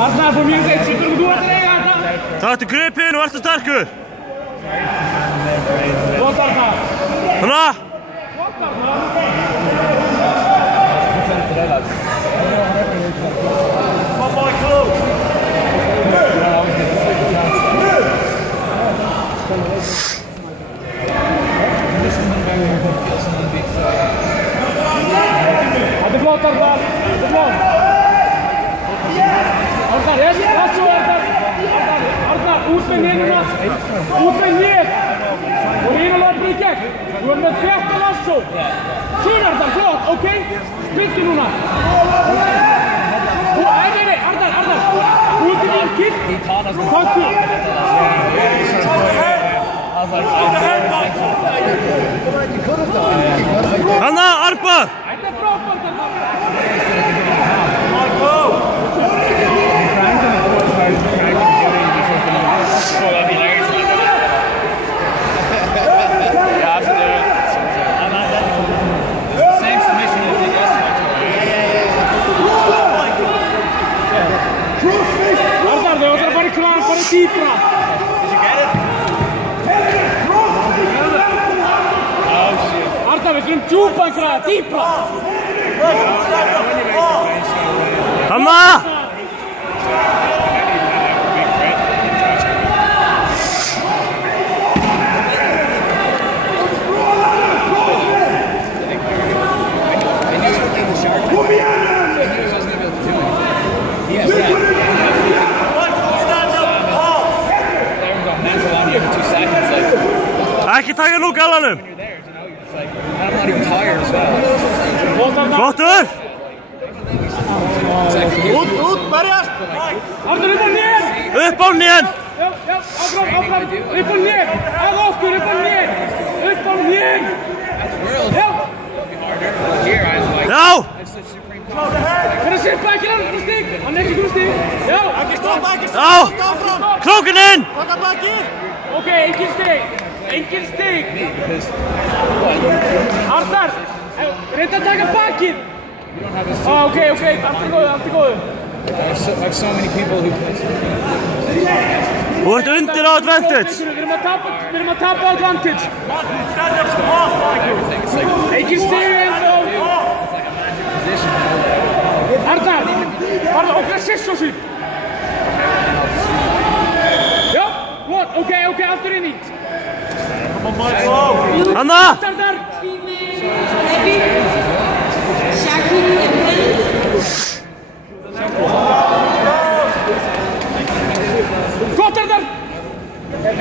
Arnar får mjög veit, situr þú að reyga þetta? Taktu gripinn og ertu sterkur. Gott Arnar. Hanna! Gott Arnar. Pappa er klok. Det är flott Arnar. Det är flott. Arnar, Lasso Arnar. Arnar, ut med händerna. Ut med ner. Och in och låt blicken. Du är med fett och Lasso. Kör Arnar, flott, okej? Blicken nu. Nej, Arnar. Ut med vinkel. Tack du. Hanna, Arpa! Det är bra Arnar. Dieper! Arta, við þurfum djúpa einhverja, dýpra! Hanna! Ekki taka nú galanum! Flottur! Út, berjast! Artur, upp og nér! Upp á nér! Já, áfram! Upp og nér! Að okkur, upp og nér! Upp og nér! Já! Já! Kan du slippe ekki hann fyrir stig? Hann ekki fyrir stig? Já! Ekki stoppa! Já! Krókinn inn! Taka baki! Ok, engin stig! Engin stig! Arnar! Reynda að taka bakið! Ok, allt er góðu. Þú ert undir á advantage! Við erum að tapa advantage! Engin stig ennþá! Arnar! Farðu okkur að sissa sig! Já, flott, ok, aftur inn í! Hanna! Gott Arnar!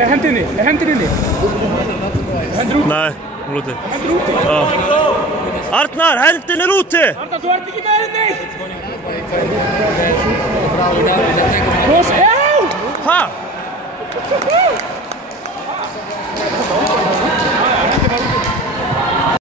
Hendur inni. Hendur úti. Nei, hún er úti. Hendur úti. Arnar, hendin er úti! Arnar, þú ert ekki með henni! Þú ert